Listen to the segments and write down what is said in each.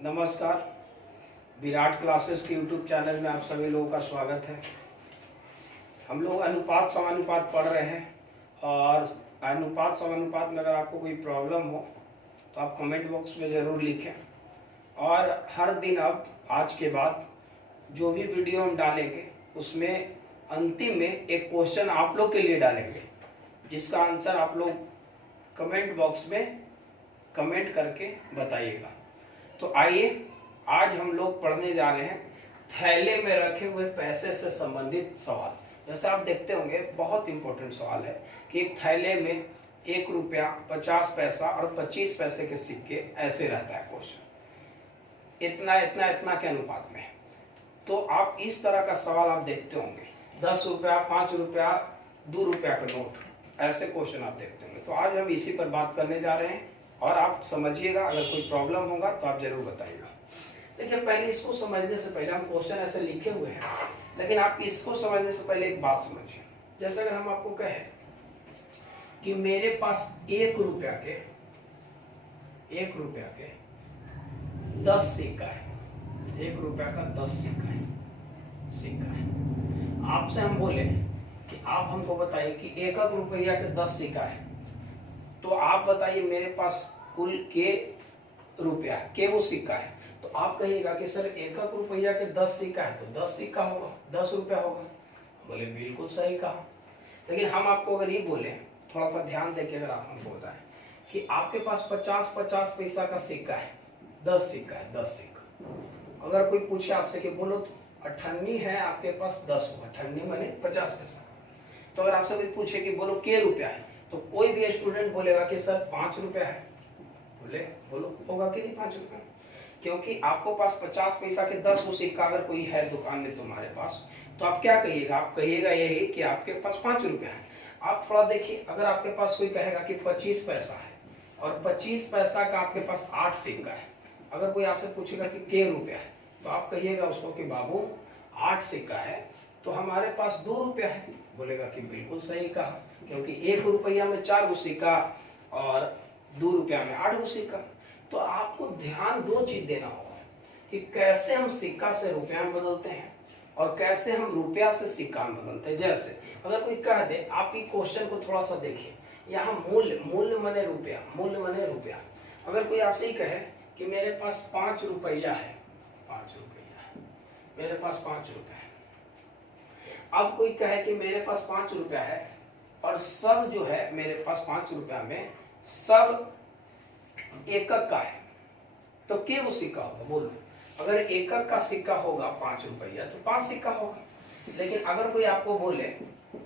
नमस्कार। विराट क्लासेस के YouTube channel में आप सभी लोगों का स्वागत है। हम लोग अनुपात समानुपात पढ़ रहे हैं और अनुपात समानुपात में अगर आपको कोई प्रॉब्लम हो तो आप कमेंट बॉक्स में ज़रूर लिखें। और हर दिन अब आज के बाद जो भी वीडियो हम डालेंगे उसमें अंतिम में एक क्वेश्चन आप लोग के लिए डालेंगे, जिसका आंसर आप लोग कमेंट बॉक्स में कमेंट करके बताइएगा। तो आइए आज हम लोग पढ़ने जा रहे हैं थैले में रखे हुए पैसे से संबंधित सवाल। जैसे आप देखते होंगे बहुत इंपॉर्टेंट सवाल है कि एक थैले में 1 रुपया, 50 पैसा और 25 पैसे के सिक्के ऐसे रहता है क्वेश्चन, इतना इतना इतना के अनुपात में। तो आप इस तरह का सवाल आप देखते होंगे, 10 रुपया, 5 रुपया, 2 रुपया का नोट, ऐसे क्वेश्चन आप देखते होंगे। तो आज हम इसी पर बात करने जा रहे हैं और आप समझिएगा। अगर कोई प्रॉब्लम होगा तो आप जरूर बताइएगा। देखिए, पहले इसको समझने से पहले, हम क्वेश्चन ऐसे लिखे हुए हैं, लेकिन आप इसको समझने से पहले एक बात समझिए। जैसे अगर हम आपको कहें कि मेरे पास 1 रुपया के 10 सिक्का है, 1 रुपया का 10 सिक्का है। आपसे हम बोले कि आप हमको बताइए कि 1 रुपया के 10 सिक्का है, तो आप बताइए मेरे पास कुल के रुपया के वो सिक्का है। तो आप कहिएगा कि सर 1 रुपया के 10 सिक्का है तो 10 सिक्का होगा, 10 रुपया होगा। बोले बिल्कुल सही कहा। लेकिन हम आपको अगर ये बोले, थोड़ा सा ध्यान देके अगर आप हमको बताएं कि आपके पास 50-50 पैसा का सिक्का है, 10 सिक्का है, 10 सिक्का। अगर कोई पूछे आपसे कि बोलो तो 98 है आपके पास 10 हो, 98 माने 50 पैसा। तो अगर आपसे कोई पूछे कि बोलो के रुपया है, तो कोई भी स्टूडेंट बोलेगा कि सर 5 रुपया है। बोलो होगा कि नहीं 5 रुपया? क्योंकि आपको पास 50 पैसा के 10 वो सिक्का अगर कोई है दुकान में तुम्हारे पास, तो आप क्या कहिएगा? आप कहिएगा यही कि आपके पास 5 रुपया है। आप थोड़ा देखिए, अगर आपके पास कोई कहेगा कि 25 पैसा है और 25 पैसा का आपके पास 8 सिक्का है, अगर कोई आपसे पूछेगा कि के रुपया है, तो आप कहिएगा उसको कि बाबू 8 सिक्का है तो हमारे पास 2 रुपया है। बोलेगा कि बिल्कुल सही कहा, क्योंकि 1 रुपया में 4 सिक्का और 2 रुपया में 8 सिक्का। तो आपको ध्यान 2 चीज देना होगा कि कैसे हम सिक्का से रुपया में बदलते हैं और कैसे हम रुपया से सिक्का में बदलते हैं। जैसे अगर कोई कह दे, आप ये क्वेश्चन को थोड़ा सा देखिए, यहाँ मूल्य मने रुपया, मूल्य मने रुपया। अगर कोई आपसे ही कहे कि मेरे पास 5 रुपया है, 5 रुपया है, मेरे पास 5 रुपया है। अब कोई कहे कि मेरे पास 5 रुपया है और सब जो है मेरे पास 5 रुपया में सब 1 का है, तो के वो सिक्का होगा? बोलो, अगर 1 का सिक्का होगा 5 रुपया तो 5 सिक्का होगा। लेकिन अगर कोई आपको बोले,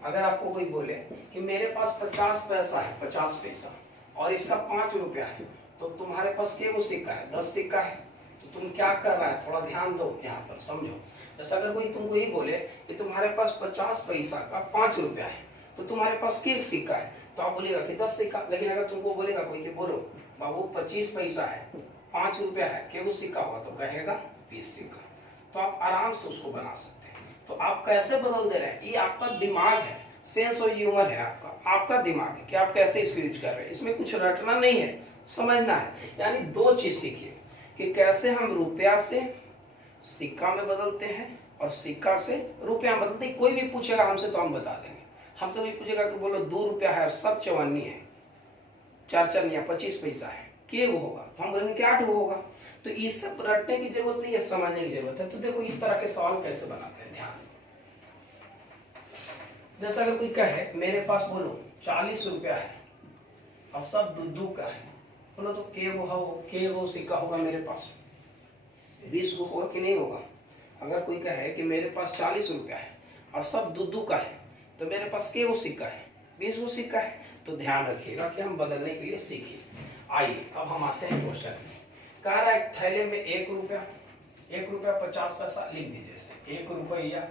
अगर आपको कोई बोले कि मेरे पास 50 पैसा है, 50 पैसा, और इसका 5 रुपया है, तो तुम्हारे पास के वो सिक्का है? 10 सिक्का है। तो तुम क्या कर रहा है, थोड़ा ध्यान दो यहाँ पर, समझो। जैसे अगर कोई तुमको ये बोले कि तुम्हारे पास 50 पैसा का 5 रुपया है, तो तुम्हारे पास के सिक्का है, तो आप बोलेगा कि 10 सिक्का। लेकिन अगर तुमको बोलेगा कोई कि बोलो बाबू 25 पैसा है, 5 रुपया है, के वो सिक्का हुआ, तो कहेगा 20 सिक्का। तो आप आराम से उसको बना सकते हैं। तो आप कैसे बदल दे रहे हैं, ये आपका दिमाग है, सेंस और ह्यूमर है आपका दिमाग है कि आप कैसे इसको यूज कर रहे हैं। इसमें कुछ रटना नहीं है, समझना है। यानी 2 चीज सीखिए कि कैसे हम रुपया से सिक्का में बदलते हैं और सिक्का से रुपया में बदलते हैं। कोई भी पूछेगा हमसे तो हम बता देंगे। हमसे कोई पूछेगा कि बोलो 2 रुपया है, सब 54 है, 4 चरनिया 25 पैसा है, के वो होगा? तो हम बोलेंगे कि 8 वो होगा। तो ये सब रटने की जरूरत नहीं है, समझने की जरूरत है। तो देखो इस तरह के सवाल कैसे बनाते हैं, ध्यान। जैसे अगर कोई कहे मेरे पास बोलो 40 रुपया है और सब 2 का है, बोलो तो के वो सिक्का होगा मेरे पास? 20 वो होगा कि नहीं होगा? अगर कोई कहे कि मेरे पास 40 रुपया है और सब 2 का है, तो मेरे पास के वो सिक्का है? 20 वो सिक्का है। तो ध्यान रखिएगा कि हम बदलने के लिए सीखिए। आइए अब हम आते हैं क्वेश्चन में। कह रहा है थैले में 1 रुपया, 50 पैसा, लिख दीजिए इसे। 1 रुपया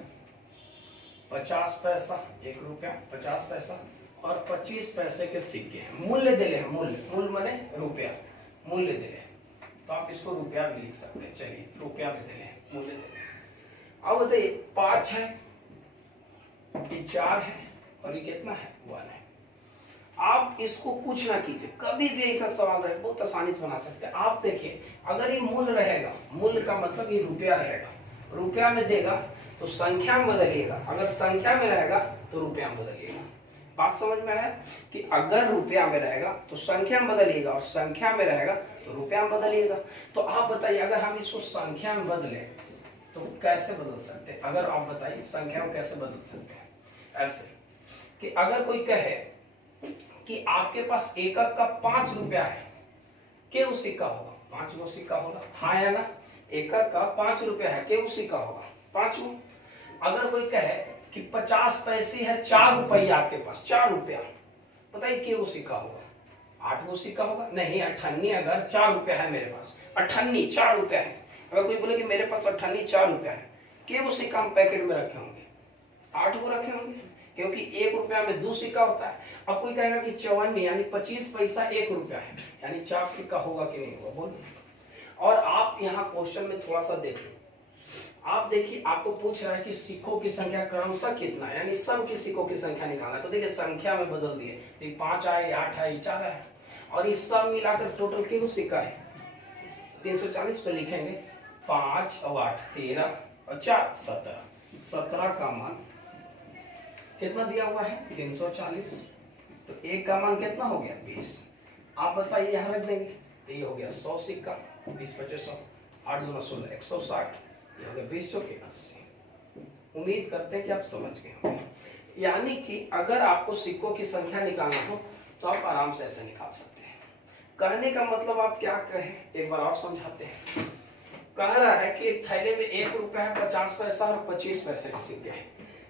50 पैसा, 1 रुपया 50 पैसा और 25 पैसे के सिक्के हैं। मूल्य दे हैं, मूल्य माने रुपया, मूल्य दे हैं। तो आप इसको रुपया भी लिख सकते हैं। चलिए रुपया भी दे हैं, मूल्य दे हैं। अब बताइए 5 है, ये 4 है और ये कितना है? 1 है। आप इसको कुछ ना कीजिए, कभी भी ऐसा सवाल रहे बहुत आसानी से बना सकते हैं। आप देखिए अगर ये मूल रहेगा, मूल का मतलब ये रुपया रहेगा, रुपया में देगा तो संख्या में बदलिएगा, अगर संख्या में रहेगा तो रुपया में बदलिएगा। बात समझ में आया कि अगर रुपया में रहेगा तो संख्या में बदलिएगा और संख्या में रहेगा तो रुपया में बदलिएगा। तो आप बताइए अगर हम इसको संख्या में बदले तो कैसे बदल सकते हैं? अगर आप बताइए संख्या में कैसे बदल सकते हैं? ऐसे कि अगर कोई कहे कि आपके पास एकक का 5 रुपया है, केवल सिक्का होगा, 5 गो सिक्का होगा, हाँ या ना? एकक का 5 रुपया है, केवल सिक्का होगा 5 गो। अगर कोई कहे कि 50 पैसे है, 4 रुपया आपके पास, 4 रुपया, बताइए केवल सिक्का होगा? 8 गो सिक्का होगा? नहीं, अठन्नी अगर 4 रुपया है मेरे पास, अठन्नी 4 रुपया है, अगर कोई बोले कि मेरे पास अठन्नी 4 रुपया है, केवल सिक्का हम पैकेट में रखे होंगे, 8 गो रखे होंगे, क्योंकि 1 रुपया में 2 सिक्का होता है। अब कोई कहेगा कि 54 यानी 25 पैसा 1 रुपया है, यानी 4 सिक्का होगा कि नहीं होगा? बोलिए। और आप यहाँ क्वेश्चन में थोड़ा सा देख लो, आप देखिए आपको पूछ रहा है कि सिक्कों की संख्या क्रमशः कितना है, यानी सब की सिक्कों की संख्या निकालना है। तो देखिए संख्या में बदल दिए, तो 5 आए, 8 है, 4 है, और इस सब मिलाकर टोटल कितने सिक्का है? 340 पे लिखेंगे 5 और 8 13 और 4 17, 17 का मान कितना दिया हुआ है? 340। तो एक का मान कितना हो गया? 20। आप बताइए यहाँ रख देंगे तो ये हो गया 100 सिक्का, 20 25 100, 8 दूना 16 160, ये हो गया 20 चौके 80। उम्मीद करते हैं कि आप समझ गए होंगे। यानी कि अगर आपको सिक्कों की संख्या निकालना हो तो आप आराम से ऐसे निकाल सकते हैं। कहने का मतलब आप क्या कहें, एक बार और समझाते हैं। कह रहा है कि एक थैले में 1 रुपया है, 50 पैसा और 25 पैसे के सिक्के हैं,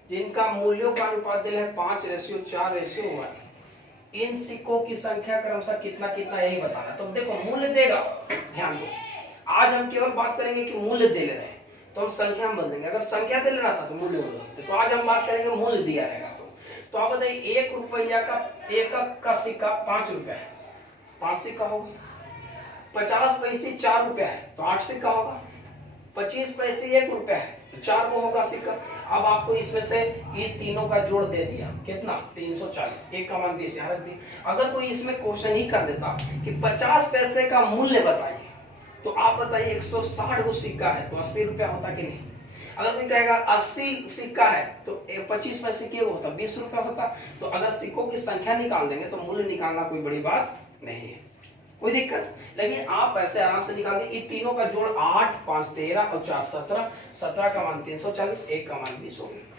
जिनका मूल्यों का अनुपात दिया है 5:4:1। इन सिक्कों की संख्या क्रमशः कितना कितना यही बताना। तो देखो मूल्य देगा, ध्यान दो, आज हम केवल बात करेंगे कि मूल्य दे ले रहे हैं तो हम संख्या में बदलेंगे, अगर संख्या दे लेना था तो मूल्य बदलते। तो आज हम बात करेंगे मूल्य दिया रहेगा। तो आप बताइए 1 रुपया का एकक का सिक्का 5 रुपया है, 5 सिक्का होगा। 50 पैसे 4 रुपया है तो 8 सिक्का होगा। 25 पैसे 1 रुपया है तो 4 को होगा सिक्का। अब आपको इसमें से इस तीनों का जोड़ दे दिया, कितना? 340। एक का मान 20 यहाँ रख दिया। अगर कोई इसमें क्वेश्चन ही कर देता कि 50 पैसे का मूल्य बताइए, तो आप बताइए 160 गो सिक्का है तो 80 रुपया होता कि नहीं? अगर कोई कहेगा 80 सिक्का है तो 25 पैसे क्या होता? 20 रुपया होता। तो अगर सिक्कों की संख्या निकाल देंगे तो मूल्य निकालना कोई बड़ी बात नहीं है, कोई दिक्कत। लेकिन आप ऐसे आराम से निकाल दें। इन तीनों का जोड़ 8 5 13 और 4 17, 17 का मान 340, 1 का मान 20 हो गया,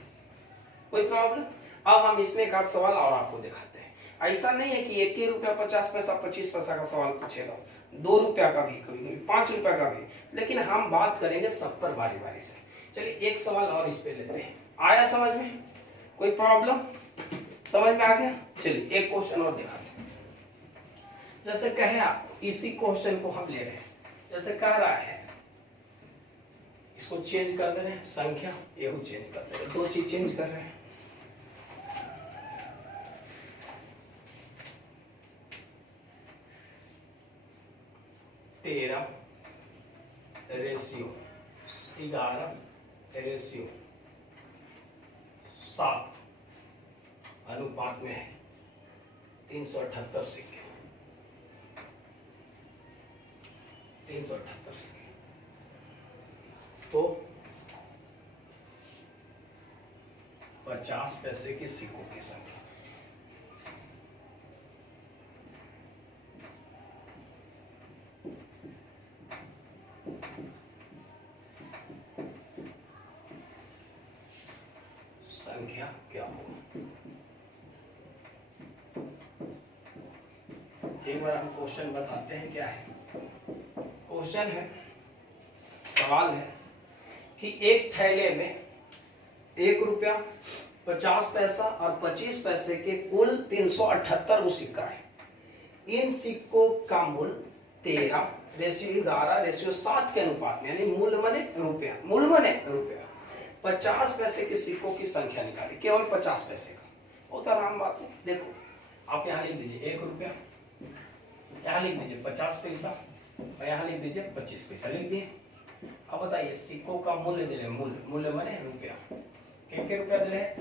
कोई प्रॉब्लम? अब हम इसमें एक आध सवाल और आपको दिखाते हैं। ऐसा नहीं है कि 1 रुपया 50 पैसा 25 पैसा का सवाल पूछेगा, 2 रुपया का भी, कभी 5 रुपया का भी, लेकिन हम बात करेंगे सब पर बारी बारी से। चलिए एक सवाल और इस पे लेते हैं। आया समझ में? कोई प्रॉब्लम? समझ में आ गया? चलिए एक क्वेश्चन और दिखाते हैं। जैसे कहे आप, इसी क्वेश्चन को हम ले रहे हैं, जैसे कह रहा है, इसको चेंज कर दे रहे हैं, संख्या ये चेंज कर दे रहे हैं, 2 चीज चेंज कर रहे हैं। तेरह रेशियो 11 रेशियो 7 अनुपात में है 378 सिक्के, 378 सिक्के। तो 50 पैसे के सिक्कों की संख्या, संख्या क्या होगा? एक बार हम क्वेश्चन बताते हैं क्या है। क्वेश्चन है, सवाल है कि एक थैले में 1 रुपया 50 पैसा और 25 पैसे के कुल 378 सिक्का है। इन सिक्कों का मूल्य 13:11:7 के अनुपात में, यानी मूल्य माने रुपया, मूल्य माने रुपया, 50 पैसे के सिक्कों की संख्या निकाली, केवल 50 पैसे का। बहुत आराम बात है। देखो आप यहाँ लिख दीजिए 1 रुपया, यहाँ लिख दीजिए 50 पैसा और यहाँ लिख दीजिए 25 पैसा, लिख दिए। अब बताइए सिक्कों का मूल्य दे रहे, मूल्य माने रुपया, क्या रुपया दे रहे हैं?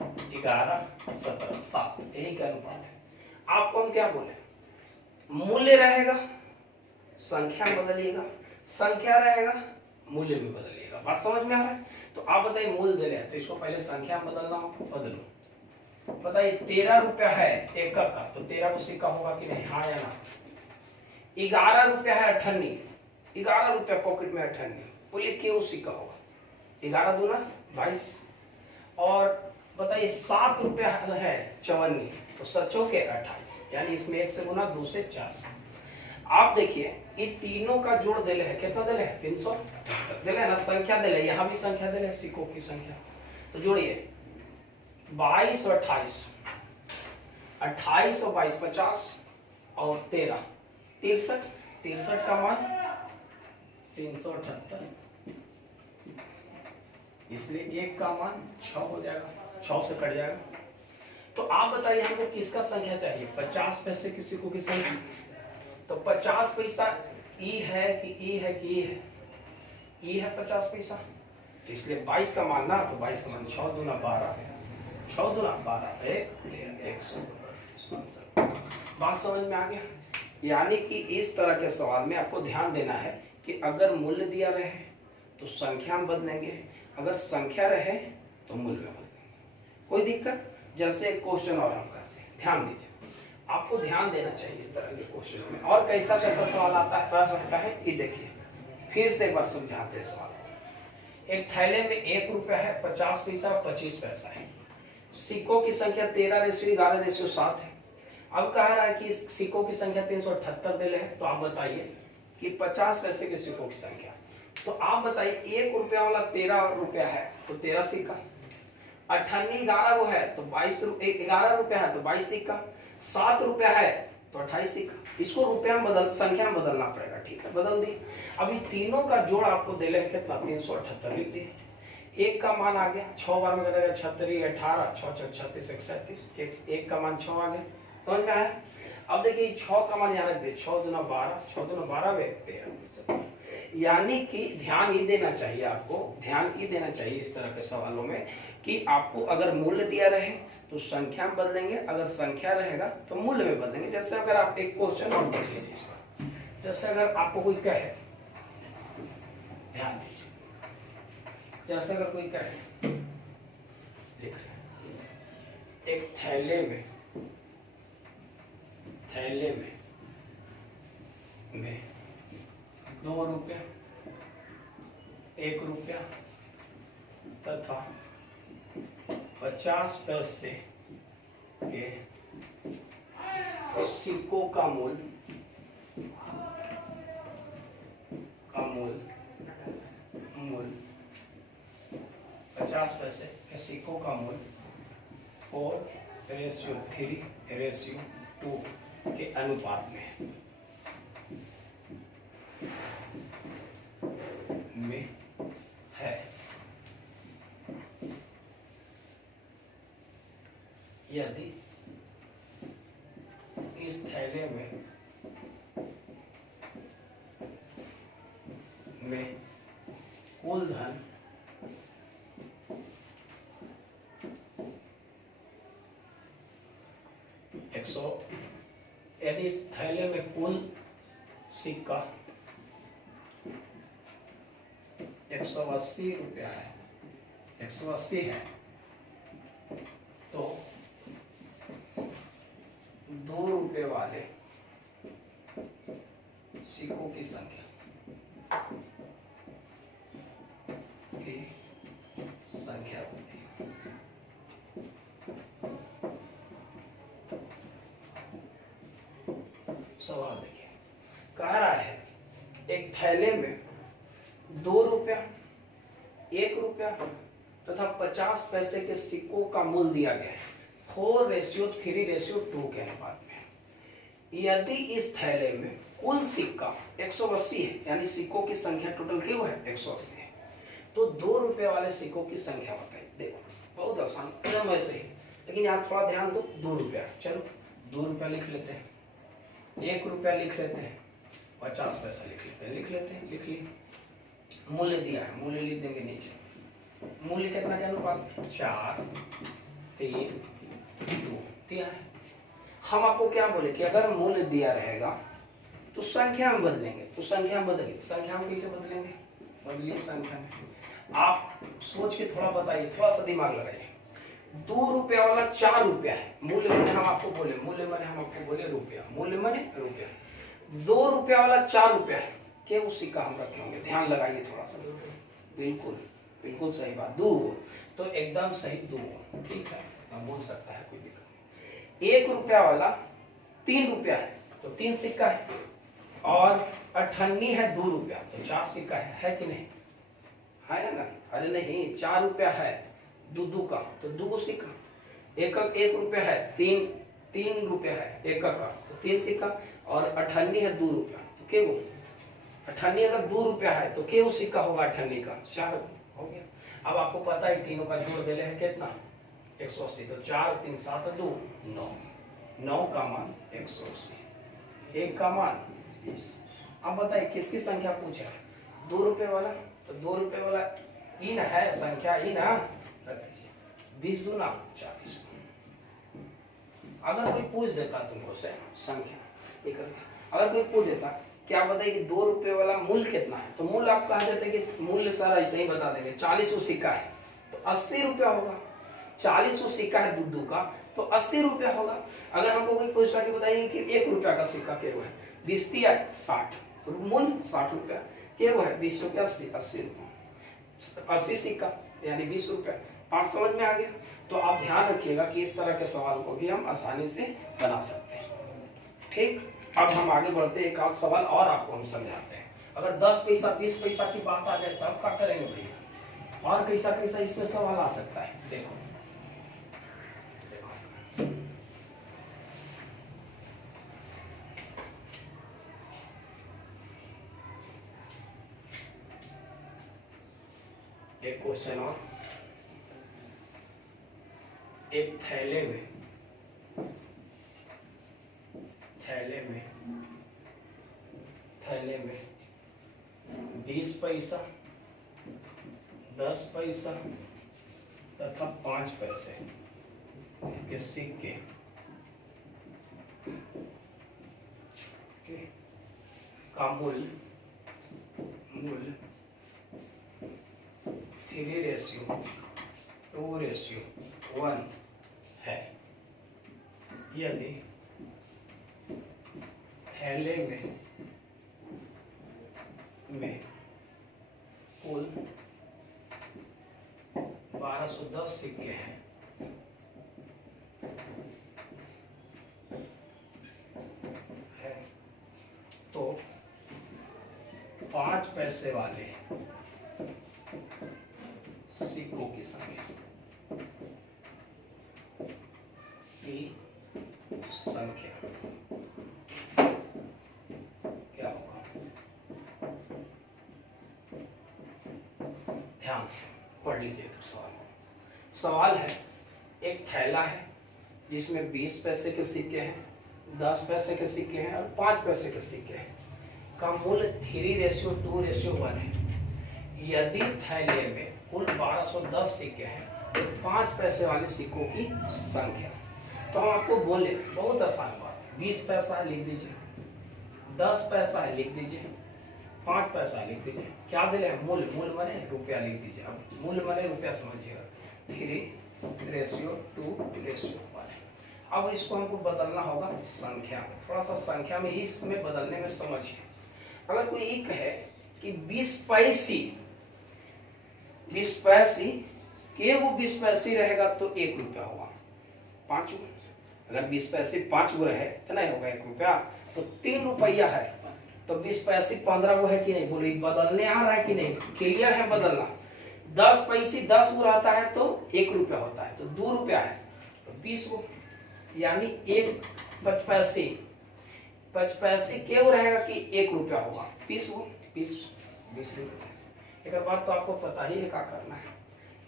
11, 17, 7, यही का अनुपात है। आपको हम क्या बोले, मूल्य रहेगा संख्या बदलिएगा, संख्या रहेगा मूल्य भी बदलिएगा। बात समझ में आ रहा है? तो आप बताइए मूल्य दे रहे हैं तो इसको पहले संख्या में बदलना हो, बदलो। बताइए 13 रुपया है एकक का, तो 13 को सिक्का होगा कि नहीं, हाँ या ना। 11 रुपया है अठन्नी, 11 रुपया पॉकेट में अठन्नी, बोलिए क्यों सिक्का होगा, 11 दूना 22। और बताइए 7 रुपया है चवन्नी, तो सचो के 28, यानी इसमें 1 से गुना 2 से 4 से। आप देखिए ये तीनों का जोड़ दिले है, कितना दिले है, 378 दिले है ना, संख्या दिले, यहाँ भी संख्या दिले, सिक्कों की संख्या। तो जोड़िए 22 और 28, 28 और 22 50 और 13 63, 63 का मान 378, इसलिए 1 का मान 6 हो जाएगा, 6 से कट जाएगा। तो आप बताइए हमको किसका संख्या चाहिए, 50 पैसे की सिक्कों की संख्या। तो 50 पैसा ई है कि ई है कि ई है, ई है 50 पैसा, इसलिए 22 का मान ना, तो 22 का मान 6 दूना 12, 6 दूना 12, 1 बात समझ में आ गया। यानी कि इस तरह के सवाल में आपको ध्यान देना है कि अगर मूल्य दिया रहे तो संख्या में बदलेंगे, अगर संख्या रहे तो मूल्य में बदलेंगे। कोई दिक्कत? जैसे एक क्वेश्चन और हम करते हैं, ध्यान दीजिए, आपको ध्यान देना चाहिए इस तरह के क्वेश्चन में। और कैसा कैसा सवाल आता है, रह सकता है, ये देखिए फिर से एक बार समझाते हैं सवाल को। एक थैले में 1 रुपया है, 50 पैसा और 25 पैसा है। सिक्कों की संख्या 13:11:7 है। अब कह रहा है कि इस सिक्कों की संख्या 378 दिले है। तो आप बताइए कि 50 पैसे के सिक्कों की संख्या। तो आप बताइए 1 रुपया वाला 13 रुपया है तो 13 सिक्का, अठन्नी 11 वो है तो 11 रुपया है तो 22 सिक्का, 7 रुपया है तो 28 सिक्का। इसको रुपया में संख्या में बदलना पड़ेगा, ठीक है, बदल दिए। अभी तीनों का जोड़ आपको दिले है कितना, 378 लिख दिए। 1 का मान आ गया, 6 बार में करेगा 36, 18, 6 36, 137, 1 का मान 6 आ गया, समझ में आया। अब देखिए 6 का मान यहाँ रख दिए, 6 दूना 12, 6 दूना 12 13। यानी कि ध्यान ये देना चाहिए, आपको ध्यान ये देना चाहिए इस तरह के सवालों में कि आपको अगर मूल्य दिया रहे तो संख्या में बदलेंगे, अगर संख्या रहेगा तो मूल्य में बदलेंगे। जैसे अगर आप एक क्वेश्चन और देख लीजिए इस पर, जैसे अगर आपको कोई कहे, ध्यान दीजिए, जैसे अगर कोई कहे, देख रहे एक थैले में 2 रुपया, 1 रुपया तथा 50 पैसे के सिक्कों का मूल्य 50 पैसे के सिक्कों का मूल्य 4:3:2 के अनुपात में है। यदि इस थैले में कुल धन यदि इस थैले में कुल सिक्का 180 रुपया है, 180 है, तो 2 रुपए वाले सिक्कों की संख्या होती है। सवाल देखिए, कह रहा है एक थैले में 2 रुपया, 1 रुपया तथा 50 पैसे के सिक्कों का मूल्य दिया गया है 4:3:2 के अनुपात में। यदि इस थैले में कुल सिक्का 180 है, यानी सिक्कों की संख्या टोटल क्यों है 180 है, तो 2 रुपए वाले सिक्कों की संख्या बताइए। देखो बहुत आसान, एकदम वैसे ही, लेकिन यहाँ थोड़ा ध्यान दो। 2 रुपया, चलो 2 रुपया लिख लेते हैं, 1 रुपया लिख लेते हैं, 50 पैसा लिख लेते हैं, लिख लिए। मूल्य दिया है, मूल्य लिख देंगे नीचे। मूल्य कितना के अनुपात में, 4 3 2 दिया है। हम आपको क्या बोले कि अगर मूल्य दिया रहेगा तो संख्या में बदलेंगे, तो संख्या में बदलिए। संख्या में कैसे बदलेंगे? बदलिए संख्या में। आप सोच के थोड़ा बताइए, थोड़ा सा दिमाग लगाइए। 2 रुपया वाला 4 रुपया है। मूल्य मैंने हम आपको बोले, मूल्य मैंने हम आपको बोले रुपया, मूल्य मैंने रुपया। 2 रुपया वाला 4 रुपया है, क्या वो सिक्का हम रखे होंगे? ध्यान लगाइए थोड़ा सा। बिल्कुल बिल्कुल सही बात, 2 तो एकदम सही 2, ठीक है, हम बोल सकता है, कोई दिक्कत नहीं। 1 रुपया वाला 3 रुपया है, तो 3 सिक्का है, और 98 है 2 रुपया, तो 4 सिक्का है कि नहीं? है ना? अरे नहीं, 4 रुपया है 2 का, तो 2 सिक्का। 1 रुपया है 3 रुपया है 1 का, तो 3 सिक्का, और 98 है 2 रुपया, तो क्या वो 98 अगर 2 रुपया है तो क्या वो सिक्का होगा 98 का? 4 हो गया। अब आपको पता है तीनों का जोड़ देले है कितना? 180, तो 4 3 7 2 9, 9 का मान 180, 1 का मान 20। अब बताइए किसकी संख्या पूछा? 2 रुपये वाला, तो 2 रुपये वाला इन है संख्या, इन है, 20 दूना 40। अगर कोई पूछ देता तुमको से संख्या, अगर कोई पूछ देता क्या बताइए कि 2 रुपये वाला मूल्य कितना है, तो मूल्य आप कह देते कि मूल्य सारा ऐसे ही बता देंगे, 40 सिक्का है तो 80 रुपया होगा। 40 सिक्का है 2 का, तो 80 रुपया होगा। अगर हमको कोई पूछता कि बताइए कि 1 रुपया का सिक्का क्या है, 20 दिया है 60, मूल्य 60 रुपया, क्या है 20 रुपया 80 रुपया, 80 सिक्का यानी 20 रुपया। बात समझ में आ गया? तो आप ध्यान रखिएगा कि इस तरह के सवाल को भी हम आसानी से बना सकते हैं। ठीक, अब हम आगे बढ़ते हैं, एक आध सवाल और आपको हम समझाते हैं। अगर 10 पैसा 20 पैसा की बात आ जाए तब क्या करेंगे भैया? और कैसा कैसा इसमें सवाल आ सकता है, देखो एक क्वेश्चन और। एक थैले में 20 पैसा, 10 पैसा तथा 5 पैसे के सिक्के का मूल्य 3:2:1 है। यदि थैले में कुल 1210 सिक्के हैं, तो 5 पैसे वाले सिक्कों की संख्या क्या होगा? ध्यान से पढ़ लीजिए तो सवाल है, एक थैला है जिसमें 20 पैसे के सिक्के हैं, 10 पैसे के सिक्के हैं और 5 पैसे के सिक्के हैं, का मूल्य 3:2:1 है। यदि थैले में कुल 1210 सिक्के हैं तो 5 पैसे वाले सिक्कों की संख्या। तो हम आपको बोले, बहुत आसान बात, 20 पैसा लिख दीजिए, 10 पैसा है लिख दीजिए, 5 पैसा लिख दीजिए, क्या दिले है? मूल्य, मूल्य माने रुपया लिख दीजिए। अब मूल्य माने रुपया समझिएगा, 3:2:1। अब इसको हमको बदलना होगा संख्या में, थोड़ा सा संख्या में इसमें बदलने में समझिए। अगर कोई ये कहे कि 20 पैसे के वो 20 पैसे रहेगा तो 1 रुपया होगा, 5 गो। अगर 20 पैसे 5 गो रहे तो नहीं होगा 1 रुपया, तो 3 रुपया है, तो 20 पैसे 15 गो है कि नहीं? बोलो बदलने आ रहा है कि नहीं? क्लियर है बदलना। 10 पैसे 10 गो रहता है तो 1 रुपया होता है, तो 2 रुपया है तो 20 गो, यानी 1 5 पैसे क्यों रहेगा कि 1 रुपया होगा? 20 गो, 20 रुपया। एक बात तो आपको पता ही है क्या करना है,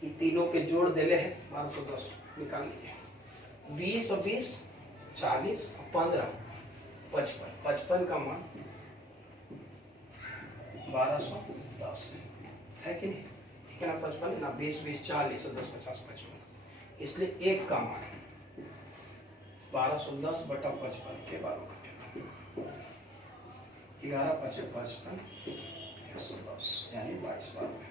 कि तीनों के जोड़ देले है 1210 निकाल लीजिए, 20 और 20 40 और 15 55, 55 का मान 1210 है कि नहीं? ठीक है ना? 55 ना, 20 20 40 और 10 50 55, इसलिए एक का मान 1210 बटा 55 के बराबर कटेगा। 11 5 55 110 यानी 22 बार में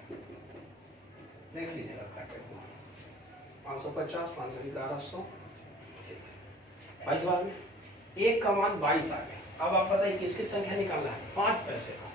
देख लीजिएगा काटेगा 550 5 1100 22 बार में एक का मान 22 आ गए। अब आप बताइए किसकी संख्या निकालना है 5 पैसे का।